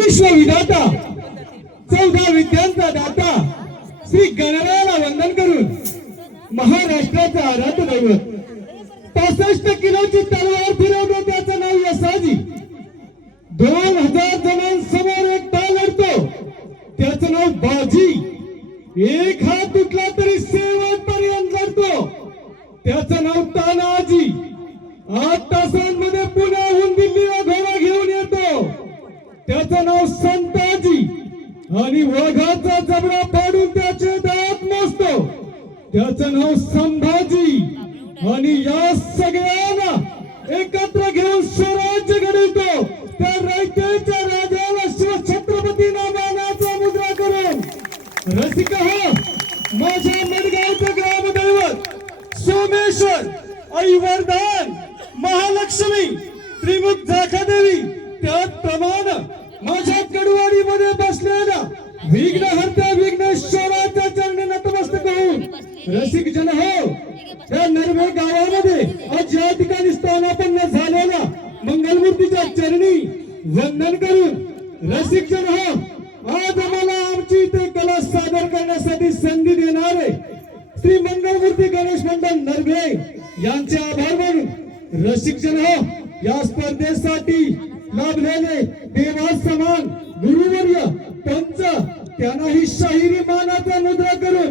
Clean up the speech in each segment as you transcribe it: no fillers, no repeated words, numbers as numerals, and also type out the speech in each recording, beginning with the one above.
विश्वविधाता 14 विद्यांचा दाता श्री गणरायाला वंदन करून महाराष्ट्राचा आराध्य दैवत 65 किलोची तलवार फिरवतो त्याचं नाव यसाजी 2000 जणांसमोर एकटा लढतो त्याचं नाव बाजी एक हात तुटला तरी शेवटपर्यंत लढतो त्याचं नाव तानाजी 8 तासांमध्ये पुण्याहून दिल्लीला घोडा घेऊन येतो त्याचं नाव संताजी आणि वाघाचा जबडा फाडून त्याचे दात मोजतो त्याचं नाव संभाजी आणि या सगळ्यांना एकत्र घेऊन स्वराज्य घडवतो त्या रायतेच्या राजाला शिवछत्रपती नामानाचा मुद्रा करून रसिक हो माझ्या मडगावचं ग्रामदैवत सोमेश्वर आई वरदान महालक्ष्मी त्रिमुख जाखादेवी त्याप्रमाणे माझ्या कडवाडीमध्ये बसलेल्या विघ्नहर्त्या विघ्नेश्वराच्या चरणी नतमस्तक होऊन रसिक जन हो त्या नरवे गावामध्ये आज या ठिकाणी स्थानापन्न झालेल्या मंगलमूर्तीच्या चरणी वंदन करून रसिक जन हो आज आम्हाला आमची इथे कला सादर करण्यासाठी संधी देणारे श्री मंगलमूर्ती गणेश मंडळ नरवे यांचे आभार मानून रसिक जन हो या स्पर्धेसाठी लाभलेले देवा समान गुरुवर्य पंच त्यांनाही शाहिरी मानाचा मुद्रा करून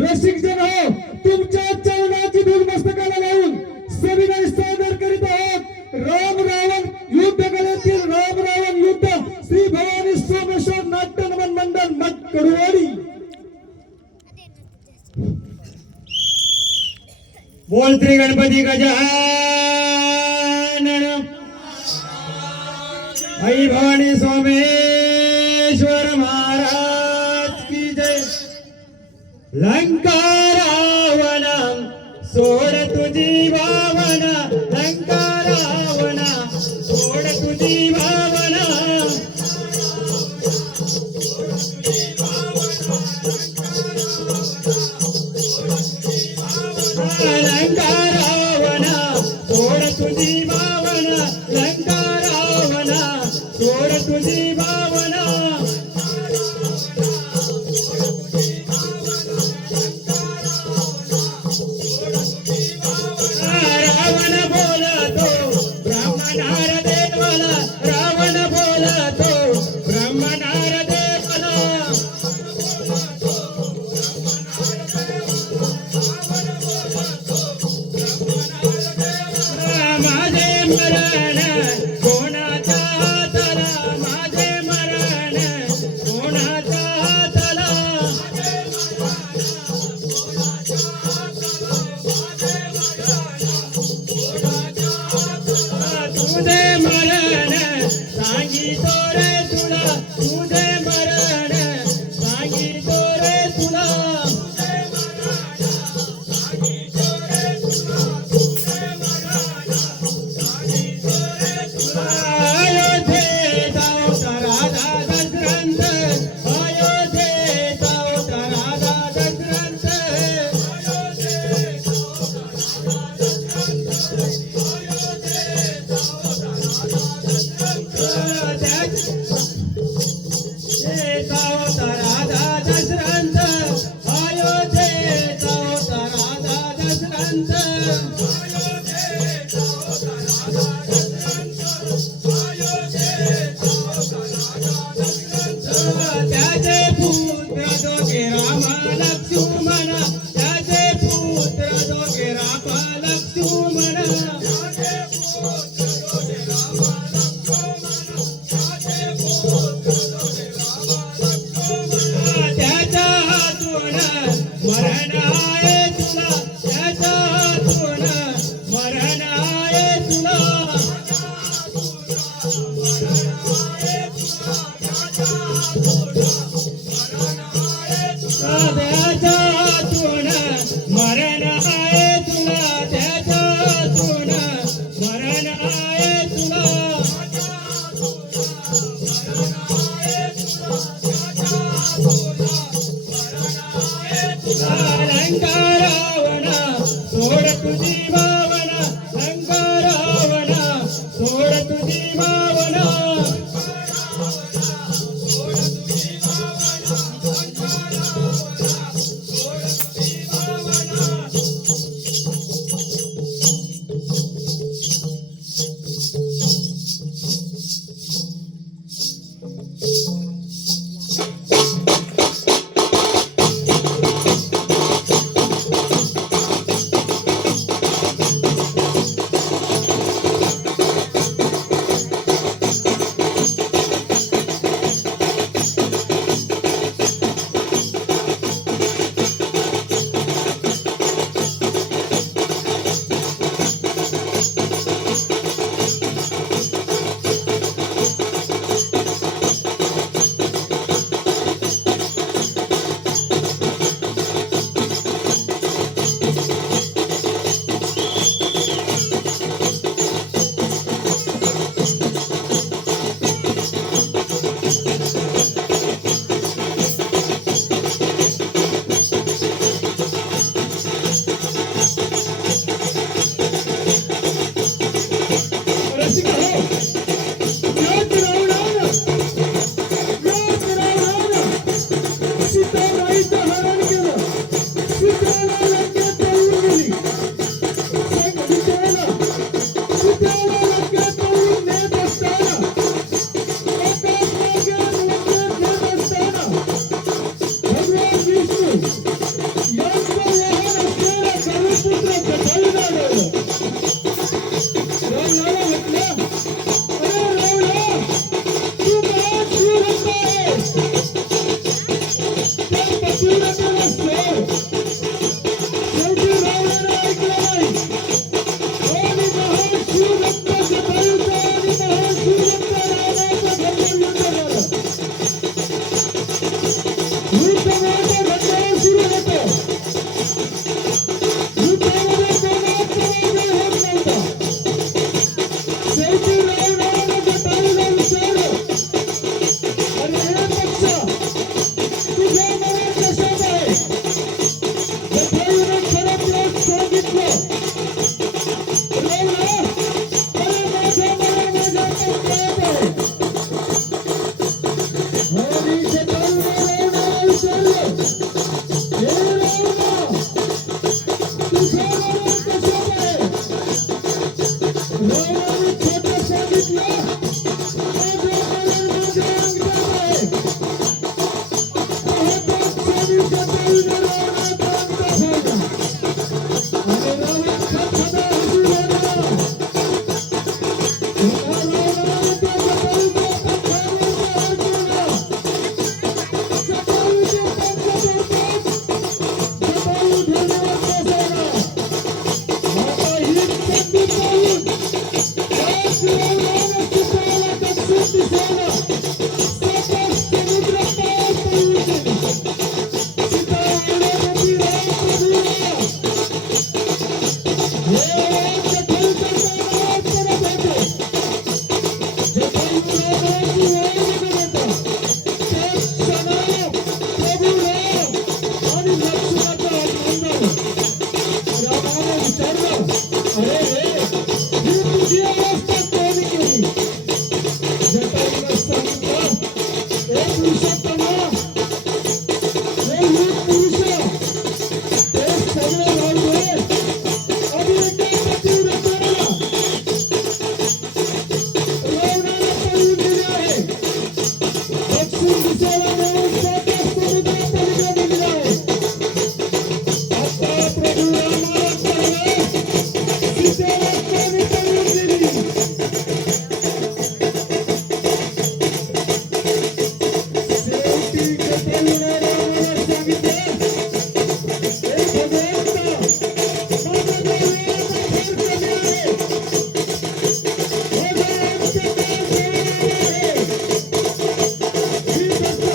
रसिक जन हो तुमच्या चरणाची धूल मस्तकाला लावून सविनय सादर करीत आहोत राम रावण युद्ध कलेतील राम रावण युद्ध श्री भवानी सोमेश्वर नाट्य नमन मंडळ मठ कडवाडी। बोल श्री गणपती गजानन आई भवानी सोमेश्वर महाराज की जय। लंका रावणा सोड तुझी भावना लंका रावणा सोड तुझी भावना लंका रावणा सोड तुझी भावना लंका रावणा सोड तुझी भावना रावण बोलतो ब्राह्मणार देवाला रावण बोलतो ब्राह्मणार देवाला माझे मरण कोणाचा हातला माझे मरण कोणाचा हातला तुझे मरण सांगितो रे तुला तुझे मरण सांगितो रे तुला अयोध्येचा अवतार राजा दशरथ अयोध्येचा अवतार राजा दशरथ अयोध्येचा अवतार राजा दशरथ अयोध्येचा अवतार राजा दशरथ त्याचे पुत्र दोघे राम लक्ष्मण त्याचे पुत्र दोघे राम लक्ष्मण त्याच्या हातून मरण आहे तुला त्याच्या हातून मरण आहे तुला त्याच्या हातून मरण आहे तुला त्याच्या हातून मरण आहे तुला लंका रावणा सोड तुझी भावना लंका रावणा सोड तुझी भावना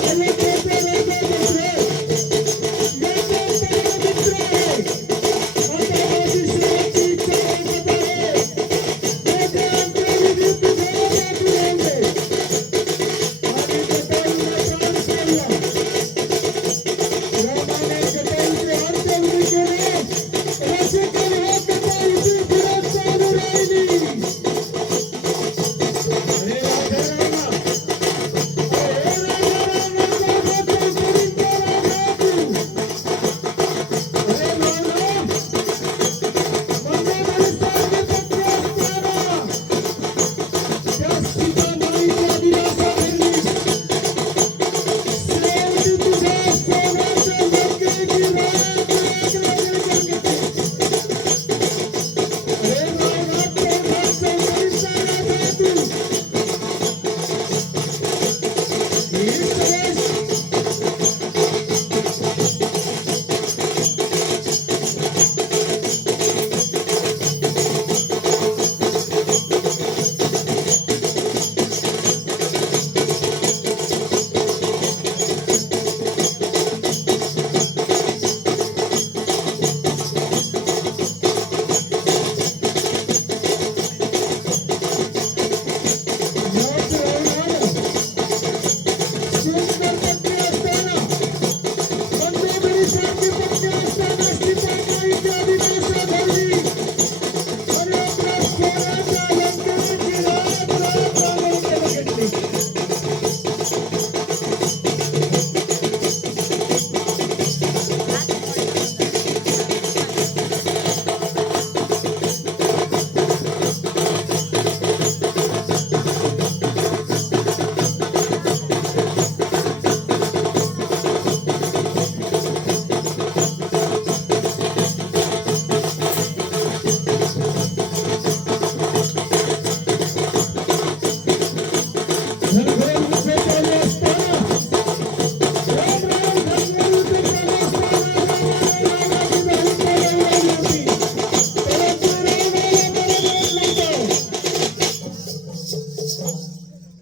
Thank you.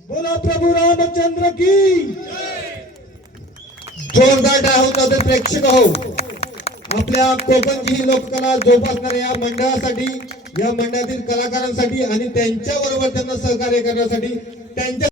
बोला प्रभू रामचंद्र की जोरदार टाळ्या तर प्रेक्षक हो आपल्या कोकणची ही लोककला जोपासणाऱ्या या मंडळासाठी या मंडळातील कलाकारांसाठी आणि त्यांच्या बरोबर त्यांना सहकार्य करण्यासाठी त्यांच्या